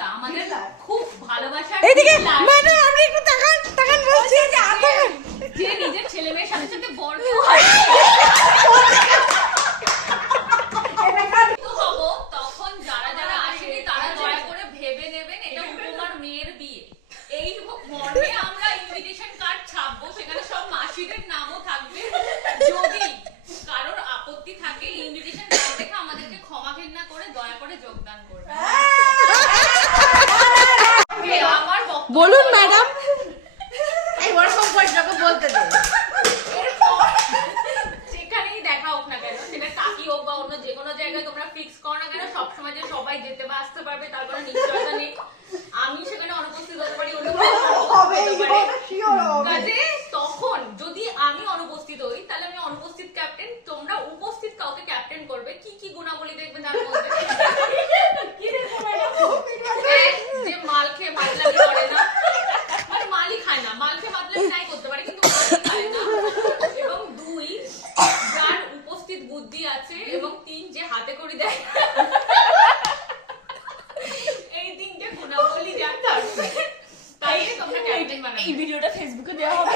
অর্পিতা আমাদের খুব ভালোবাসার এইদিকে ম্যাডাম আপনি একটু তাকান তাকান বলছি যে নিজের ছেলে মেয়ের সাথে সাথে বরকেও হবো তখন যারা যারা আসেনি তারা দয়া করে ভেবে নেবেন এটা উপমার মেয়ের বিয়ে। এই মর্মে আমরা ইনভিটেশন কার্ড ছাপবো, সেখানে সব মাসিদের নামও থাকবে। যদি কারোর আপত্তি থাকে ইনভিটেশন কার্ড দেখে আমাদেরকে ক্ষমা ঘৃণা করে দয়া করে যোগদান করবেন। আমার বলুন ম্যাডাম এই বড় সম্পর্কটাকে বলতে দে। যেখানেই দেখা হোক না কেন, সেটা কাকি হোক বা অন্য যে কোনো জায়গায় তোমরা ফিক্স করো না কেন, সবসময় যে সবাই যেতে বা আসতে পারবে তার কোনো নিশ্চয়তা নেই। আমি সেখানে অনুপস্থিত হতে পারি, অন্য কেউ অনুপস্থিত হতে পারে। কাজে তখন যদি আমি অনুপস্থিত হই তাহলে আমি অনুপস্থিত ক্যাপ্টেন, তোমরা উপস্থিত কাউকে ক্যাপ্টেন করবে। কি কি গুণাবলী দেখবে তার মধ্যে? এক, যে মাল খেয়ে মাতলামি করে না, মানে মালই খায় না, মাল খেয়ে মাতলামি নাই করতে পারে কিন্তু মালই খায় না। এবং দুই, যার উপস্থিত বুদ্ধি আছে। এবং তিন, যে হাতে করি দেয়। এই তিনটে গুণাবলী যার থাকবে তাই তোমরা ক্যাপ্টেন বানাবে। এই ভিডিওটা ফেসবুকে দেওয়া হবে।